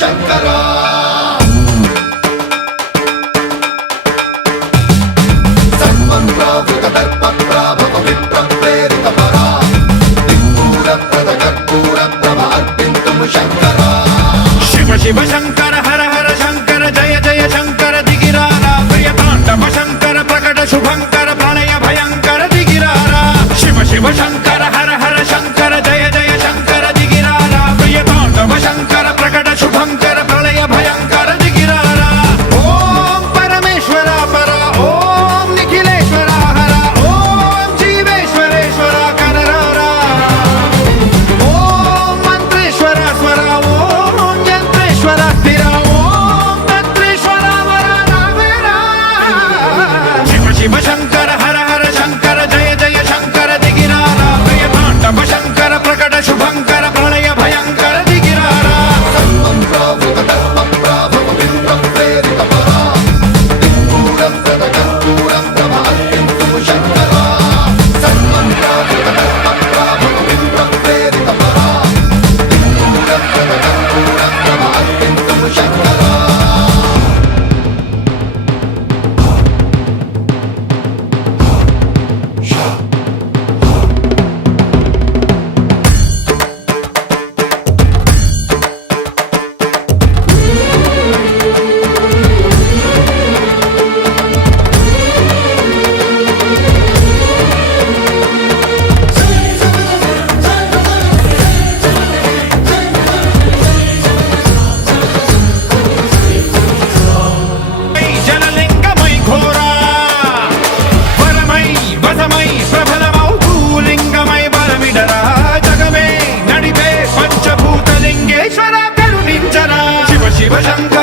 శంకరా సర్వం ప్రావృత దర్ప ప్రాభవ విప్ర ప్రేరిత పరా దిక్పూర ప్రద కర్పూర ప్రభ అర్పింతుము శంకరా శివ శివ శంకర హర హర శంకర జయ జయ శంకర దిగిరారా ప్రియ తాండవ శంకర ప్రకట శుభంకర ప్రళయ భయంకర దిగిరారా శివ శివ శంకర హర హర శంకర జయ జయ శంకర దిగిరారా ప్రియ తాండవ శంకర ప్రకట శుభంకర ప్రళయ భయంకర దిగిరారా ఓం పరమేశ్వర పర ఓం నిఖిలేశ్వర హర ఓం జీవేశ్వరేశ్వర కరరారా ఓం మంత్రేశ్వర స్వర ఓం యంత్రేశ్వర స్థిర ఓం తంత్రేశ్వర వర నావేరా శివ శివ శంకర హర హర శంకర జయ జయ శంకర దిగిరారా ప్రియ తాండవ శంకర ప్రకట శుభంకర ప్రళయ భయంకర దిగిరారా సర్వం ప్రావృత దర్ప ప్రాభవ విప్ర ప్రేరిత పరా దిక్పూర ప్రద కర్పూర ప్రభ అర్పింతుము శంకరా సర్వం ప్రావృత దర్ప ప్రాభవ విప్ర ప్రేరిత పరా దిక్పూర ప్రద కర్పూర ప్రభ అర్పింతుము శంకరా జనలింగమై ఘోరా వరమై వసమై ప్రబలమౌ భూలింగమై బలమిడరా జగమే నడిపే పంచభూతలింగేశ్వర కరుణించరా శివ శివ శంకర